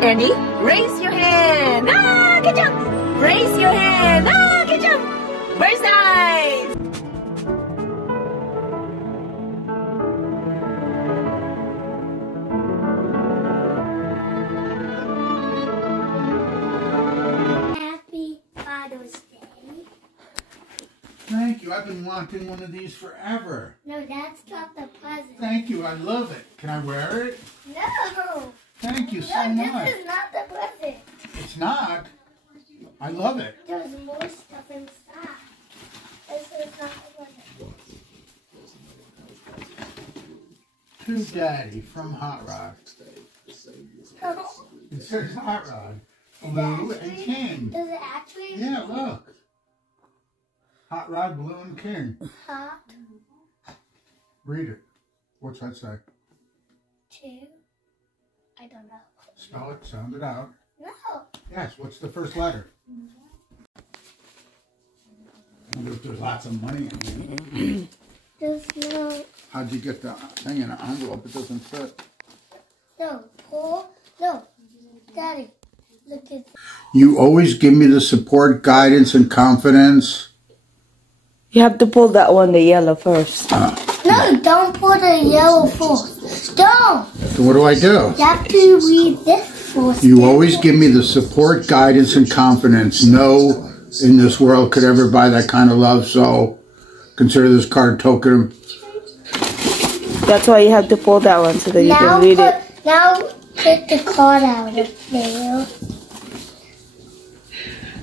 Andy, raise your hand. Ah, good job. Raise your hand. Ah, good job. Very nice. Happy Father's Day. Thank you. I've been wanting one of these forever. No, that's not the present. Thank you. I love it. Can I wear it? No. Thank you so No, much. this is not the present. It's not. I love it. There's more stuff inside. This is not the present. To Daddy from Hot Rod. No. It says Hot Rod. Blue and King. Does it actually? Yeah, look. Hot Rod, Blue and King. Hot. Read it. What's that say? 2. I don't know. Spell it. Sound it out. No. Yes. What's the first letter? I wonder if there's lots of money in here. There's no. How'd you get the thing in an envelope? It doesn't fit. No. Paul. No. Daddy. Look at. You always give me the support, guidance, and confidence. You have to pull that one, the yellow first. No, don't put a yellow first. Don't. So what do I do? You have to read this first. You always give me the support, guidance, and confidence. No in this world could ever buy that kind of love, so consider this card token. That's why you have to pull that one so that you can read it. Now take the card out of there.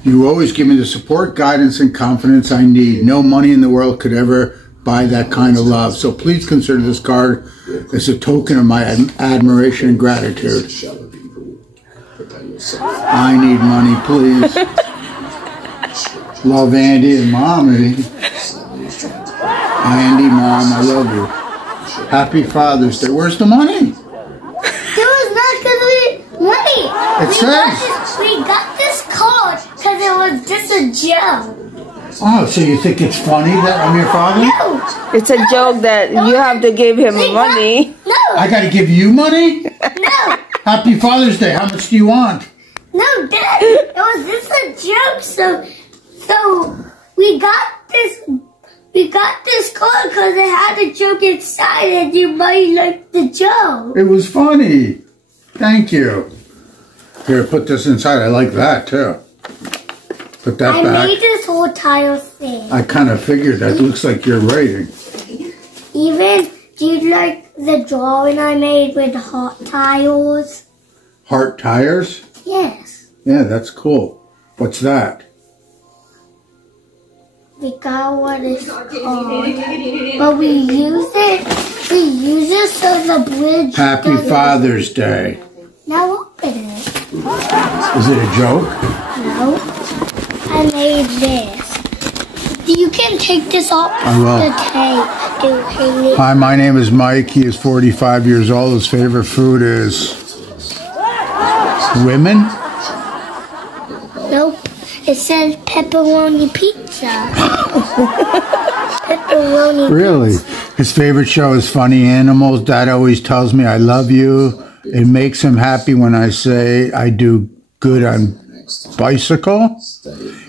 You always give me the support, guidance, and confidence I need. No money in the world could ever buy that kind of love. So please consider this card as a token of my admiration and gratitude. I need money, please. Love Andy and Mommy. Andy, Mom, I love you. Happy Father's Day. Where's the money? There was not going to be money. It says. We got this card because it was just a joke. Oh, so you think it's funny that I'm your father? No. It's a joke that you have to give him money. No. I gotta give you money? No. Happy Father's Day. How much do you want? No, Dad. It was just a joke. So we got this. We got this card because it had a joke inside, and you might like the joke. It was funny. Thank you. Here, put this inside. I like that too. Put that back. I made this whole tile thing. I kind of figured that. Looks like you're writing. Even, do you like the drawing I made with hot tiles? Heart tires? Yes. Yeah, that's cool. What's that? We got what it's called. But we use it so the bridge. Happy Father's Day. Now open it. Is it a joke? No. I made this. You can take this off I will. the tape. Hi, my name is Mike. He is 45 years old. His favorite food is women. Nope. It says pepperoni pizza. Pepperoni Really? pizza. His favorite show is Funny Animals. Dad always tells me I love you. It makes him happy when I say I do good on bicycle.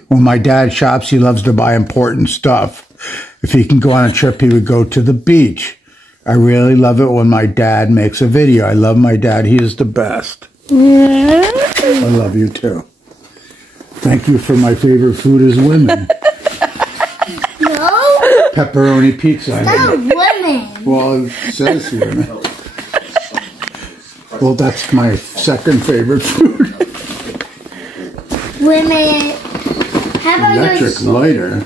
When my dad shops, he loves to buy important stuff. If he can go on a trip, he would go to the beach. I really love it when my dad makes a video. I love my dad. He is the best. I love you too. Thank you for my favorite food is women. No. Pepperoni pizza. Not women. Well, it says women. Well, that's my second favorite food. Women. How about Electric lighter.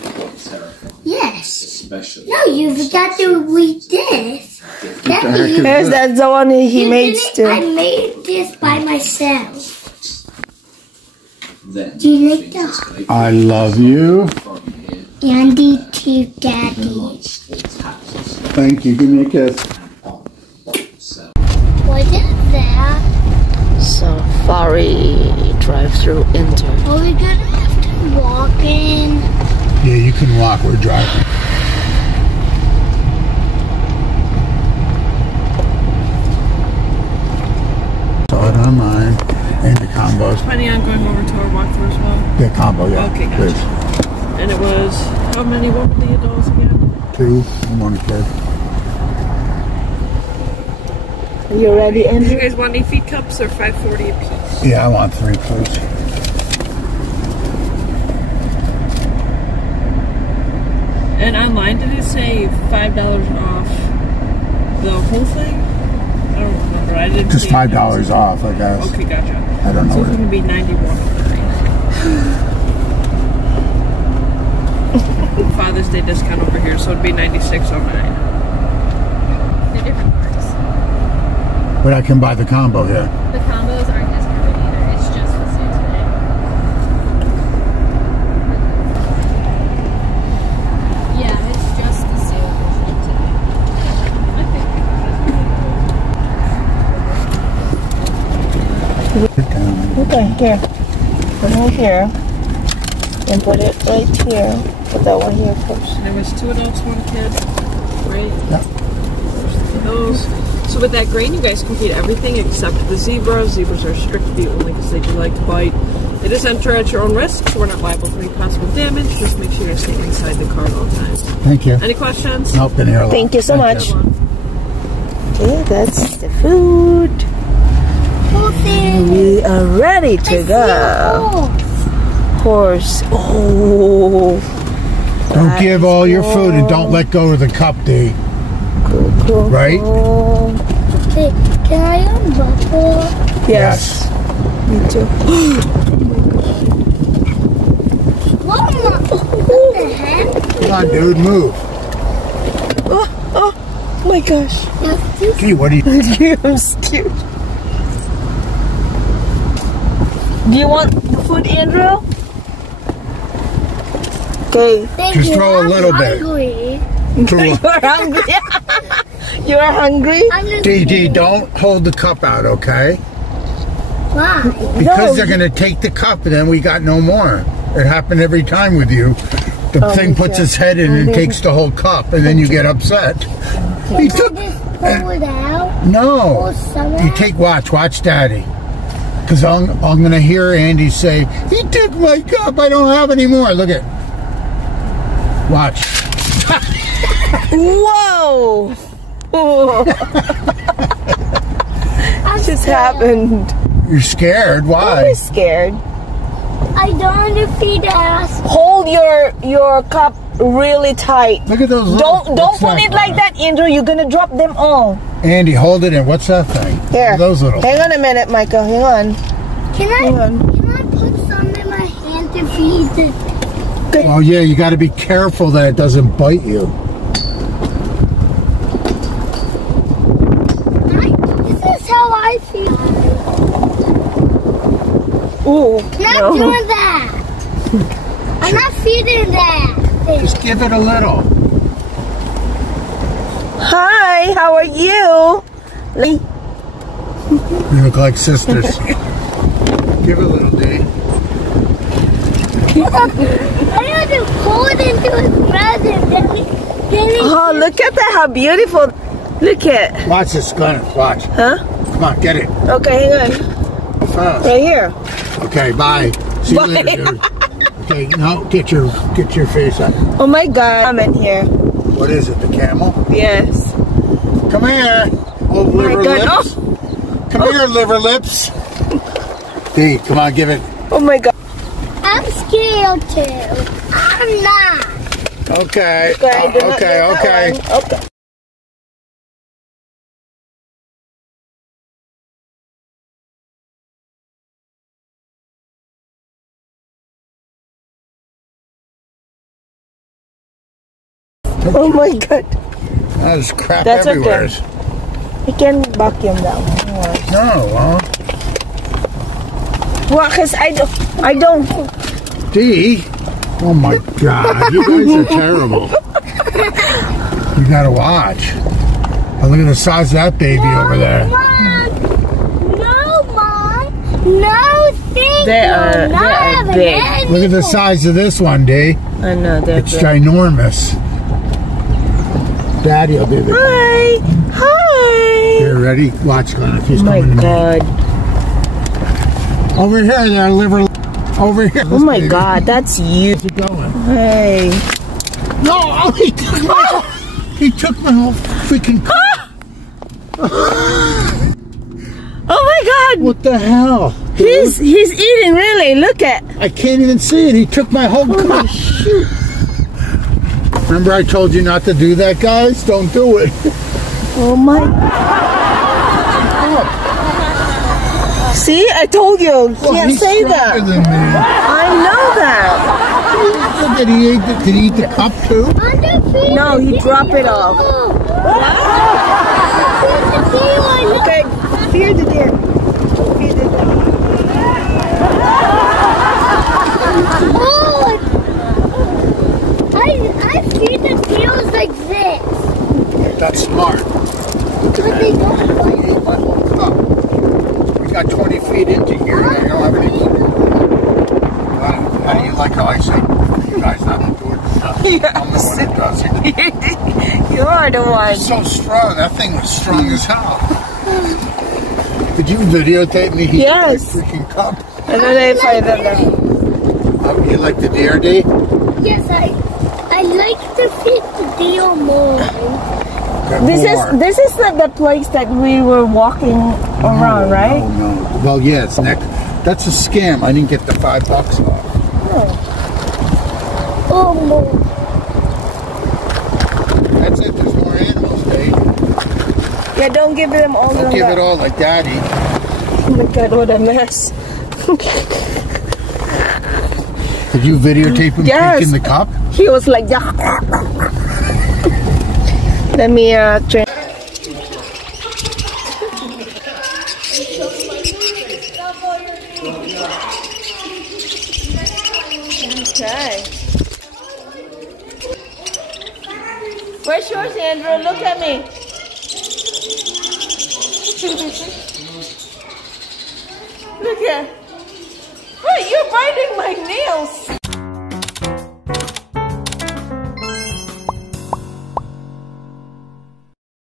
Yes. No, you forgot to read this. That's the one he made too. I made this by myself. Do you like the I love you. Andy to Daddy? Thank you. Give me a kiss. What is that? Safari drive-through enter. Are we gonna have to walk in? Yeah, you can walk. We're driving. Saw it online. And combos. Planning on going over to our walkthrough as well? Yeah, combo, yeah. Okay, gotcha. Please. And it was, how many, what were the adults again? 2 and 1 kid. Are you ready, Do Andrew? you guys want any feed cups or $5.40 a piece? Yeah, I want 3, please. And online, did it say $5 off the whole thing? I don't remember. I didn't Just see it. $5 off, I guess. Okay, gotcha. I don't know. So What it's going to be $91.09. Father's Day discount over here, so it'd be $96.09. They're different parts. but I can buy the combo here. The combos aren't discounted either. It's just for sale today. Yeah, it's just the sale version today. Okay, here. Put it here. And put it right here. Put that one here first. There was 2 adults, 1 kid. Great. Yep. Those. So with that grain, you guys can feed everything except the zebra. Zebras are strict feed only because they do like to bite. It is enter at your own risk, so we're not liable for any possible damage. Just make sure you stay inside the car at all times. Thank you. Any questions? Nope, been here a lot. Thank you so much. Good one. Okay, that's the food. We are ready to go. Horse. Oh. Don't give all your food and don't let go of the cup, D. Right? Okay, can I unbuckle? Yes. Me too. What the heck? Come on, dude, move. Oh my gosh. Gee, what are you... I'm scared. Do you want the food, Andrew? Okay. Thank Just you. throw a little bit. Hungry. You're hungry. You're hungry? I'm just D, don't hold the cup out, okay? Why? Because they're going to take the cup and then we got no more. It happened every time with you. The thing puts its head in and takes the whole cup and then you get upset. He took... Just pull it out. No. Pull some You out. take, watch Daddy. Because I'm going to hear Andy say, he took my cup, I don't have any more. Look at... Watch. Whoa! What just happened? You're scared? I'm Why? scared. I don't want to feed ass. Hold your cup really tight. Look at those. Don't what's put it like that, Andrew. You're gonna drop them all. Andy, hold it in. What's that thing? Here. Those little. Hang on a minute, Michael. Hang on. Can Hang on. I put some in my hand to feed the... Oh yeah, you got to be careful that it doesn't bite you. This is how I feel. Ooh. Not doing that. I'm not feeding that. Just give it a little. Hi. How are you? You look like sisters. Give it a little, D. I had to pull it into his mouth and then he Oh, look at that. How beautiful. Look at. Watch this, Glenn. Watch. Huh? Come on, get it. Okay, hang on. Fast. Right here. Okay, bye. See you Bye. later, dude. Okay, no, get your face up. Oh my God. I'm in here. What is it? The camel? Yes. Come here. Oh, liver God, lips. Come here, liver lips. D, come on, give it. Oh my God. I'm scared too. I'm not. Okay. Okay. do not Okay. get that Okay. one. Okay. Oh my God. There's crap That's okay. everywhere. I can vacuum down. No, huh? Well, cause I don't. D. Oh my God, you guys are terrible. You gotta watch. Oh, look at the size of that baby over there. Mom. No, Mom. No, thank They you. are Not big. having Look at the any size of this one, D. I know they're It's big. ginormous. Daddy will do the. Hi. Hi. Here, ready? Watch, Glenn, if he's Oh my coming to me. God. Over here, there, liver. Over here. Oh my God, that's you. How's it going? Hey. No, oh, he took my whole freaking cup. Oh my God. What the hell? He's eating really. Look at. I can't even see it. He took my whole cup. Shoot. Remember I told you not to do that, guys? Don't do it. Oh my. See, I told you. Well, Can't he's say stronger that. than me. I know that. Did he eat the cup too? No, he dropped it off. Okay, feed the deer. Feed the deer. Oh, I feed the deals like this. That's smart. But they don't He ate my whole cup. We got 20 feet into here. I don't have any. How do you like how I say you guys not to do it? I'm the one that does it. You're the one. It's so strong. That thing was strong as hell. Did you videotape me? He Yes. ate my freaking cup. I don't know if I did that. You like the DRD? Yes, I like to feed the deal more. This is not the place that we were walking around, right? No. Well, yeah, it's next. That's a scam. I didn't get the $5 off. Oh, more. That's it. There's more animals, Dave. Yeah, don't give them all. Don't give it all like Daddy. Oh my God, what a mess. Did you videotape him drinking the cup? He was like that. Let me try. Okay. Where's yours, Andrew? Look at me.